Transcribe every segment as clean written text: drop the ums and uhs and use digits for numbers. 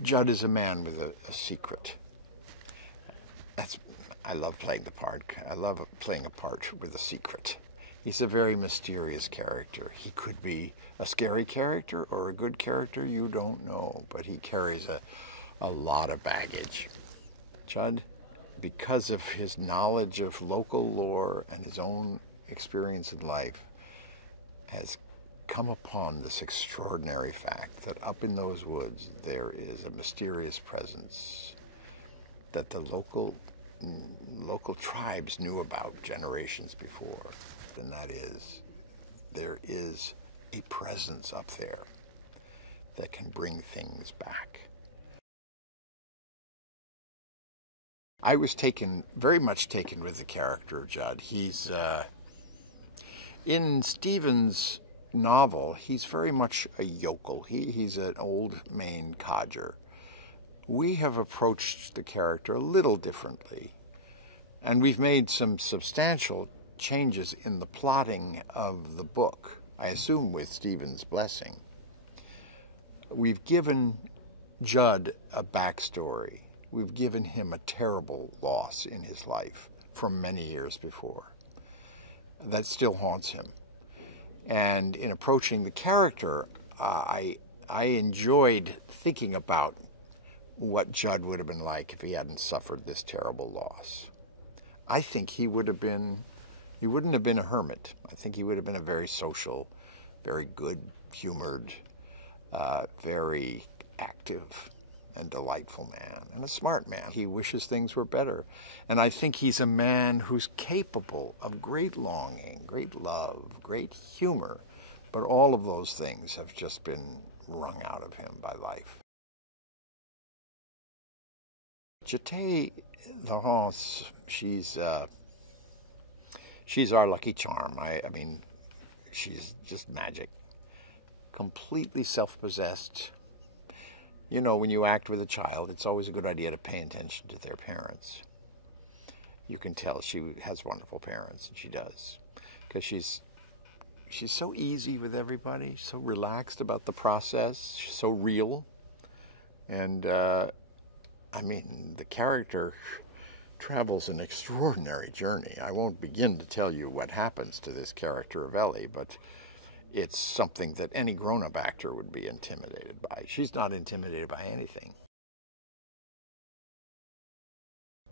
Judd is a man with a secret. I love playing the part. I love playing a part with a secret. He's a very mysterious character. He could be a scary character or a good character, you don't know, but he carries a lot of baggage. Judd, because of his knowledge of local lore and his own experience in life, has come upon this extraordinary fact that up in those woods there is a mysterious presence that the local tribes knew about generations before, and that is, there is a presence up there that can bring things back. I was very much taken with the character of Judd. He's, in Stephen's novel, he's very much a yokel. He's an old Maine codger. We have approached the character a little differently, and we've made some substantial changes in the plotting of the book, I assume with Stephen's blessing. We've given Judd a backstory. We've given him a terrible loss in his life from many years before that still haunts him. And in approaching the character, I enjoyed thinking about what Judd would have been like if he hadn't suffered this terrible loss. I think he wouldn't have been a hermit. I think he would have been a very social, very good-humored, very active and delightful man, and a smart man. He wishes things were better. And I think he's a man who's capable of great longing, great love, great humor, but all of those things have just been wrung out of him by life. Jette Laurence, she's our lucky charm. I mean, she's just magic. Completely self-possessed. You know, when you act with a child, it's always a good idea to pay attention to their parents. You can tell she has wonderful parents, and she does, because she's so easy with everybody, so relaxed about the process, she's so real. And I mean, the character travels an extraordinary journey. I won't begin to tell you what happens to this character of Ellie, but it's something that any grown-up actor would be intimidated by. She's not intimidated by anything.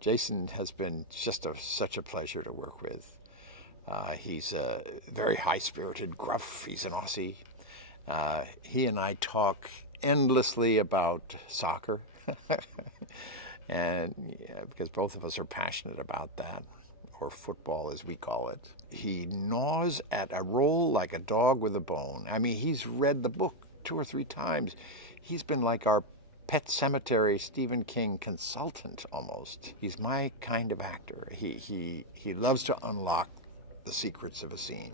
Jason has been just such a pleasure to work with. He's a very high-spirited, gruff. He's an Aussie. He and I talk endlessly about soccer, and because both of us are passionate about that, or football as we call it. He gnaws at a role like a dog with a bone. I mean, he's read the book 2 or 3 times. He's been like our Pet Sematary Stephen King consultant almost. He's my kind of actor. He loves to unlock the secrets of a scene,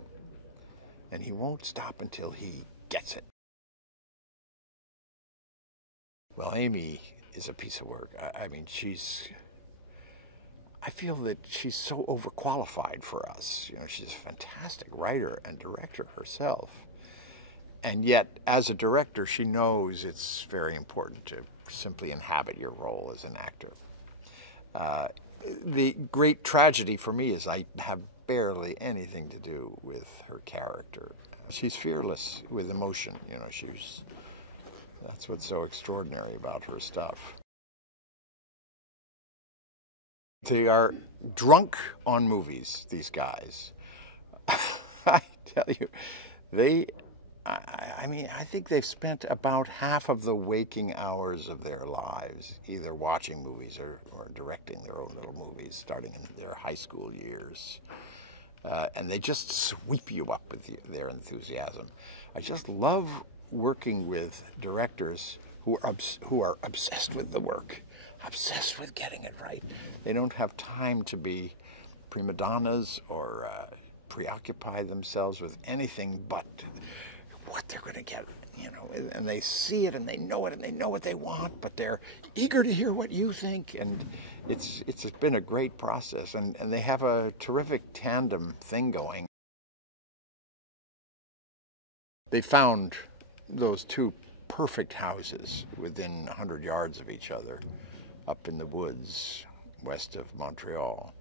and he won't stop until he gets it. Well, Amy is a piece of work. I mean, I feel that she's so overqualified for us. You know, she's a fantastic writer and director herself. And yet, as a director, she knows it's very important to simply inhabit your role as an actor. The great tragedy for me is I have barely anything to do with her character. She's fearless with emotion. You know, that's what's so extraordinary about her stuff. They are drunk on movies, these guys. I tell you, I mean, I think they've spent about half of the waking hours of their lives either watching movies or directing their own little movies, starting in their high school years. And they just sweep you up with their enthusiasm. I just love working with directors who are obsessed with the work, obsessed with getting it right. They don't have time to be prima donnas or preoccupy themselves with anything but what they're going to get, you know. And they see it and they know it and they know what they want, but they're eager to hear what you think. And it's been a great process, and they have a terrific tandem thing going. They found those 2 perfect houses within 100 yards of each other up in the woods west of Montreal.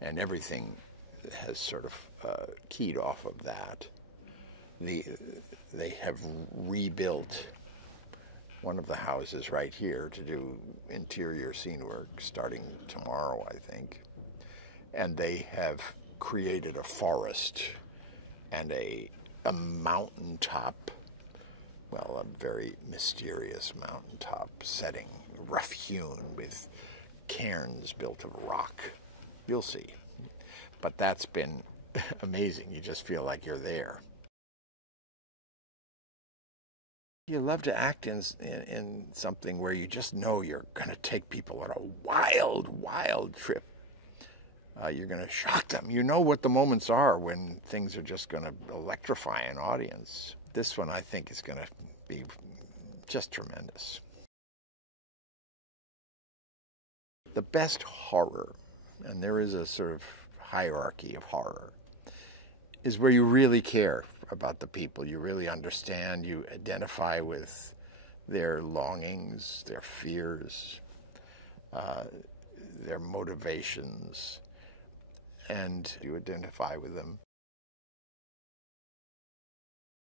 And everything has sort of keyed off of that. They have rebuilt one of the houses right here to do interior scene work starting tomorrow, I think. And they have created a forest and a mountaintop, well, a very mysterious mountaintop setting, rough-hewn with cairns built of rock. You'll see. But that's been amazing. You just feel like you're there. You love to act in something where you just know you're going to take people on a wild, wild trip. You're going to shock them. You know what the moments are when things are just going to electrify an audience. This one, I think, is going to be just tremendous. The best horror, and there is a sort of hierarchy of horror, is where you really care about the people. You really understand, you identify with their longings, their fears, their motivations, and you identify with them.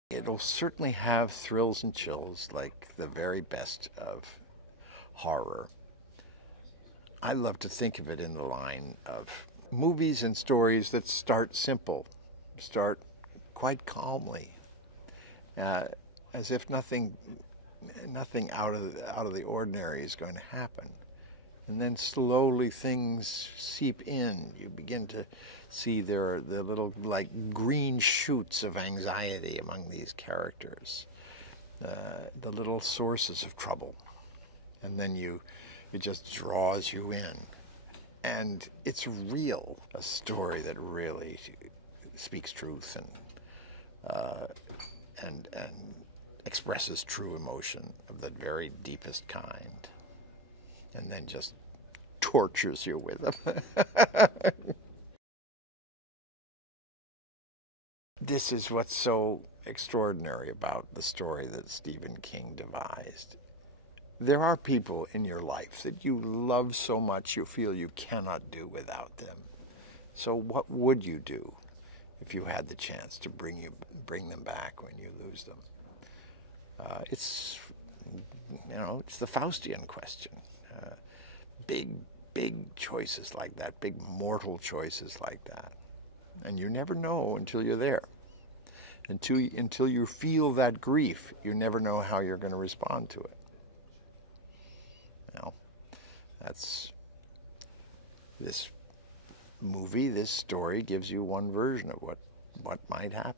It'll certainly have thrills and chills like the very best of horror. I love to think of it in the line of movies and stories that start simple, start quite calmly, as if nothing out of the ordinary is going to happen. And then slowly things seep in. You begin to see there are the little like green shoots of anxiety among these characters, the little sources of trouble. And then it just draws you in. And it's real, a story that really speaks truth and expresses true emotion of the very deepest kind, and then just tortures you with them. This is what's so extraordinary about the story that Stephen King devised. There are people in your life that you love so much you feel you cannot do without them. So what would you do if you had the chance to bring them back when you lose them? It's the Faustian question. Big choices like that, big mortal choices like that. And you never know until you're there. Until you feel that grief, you never know how you're going to respond to it. That's this movie, this story gives you one version of what might happen.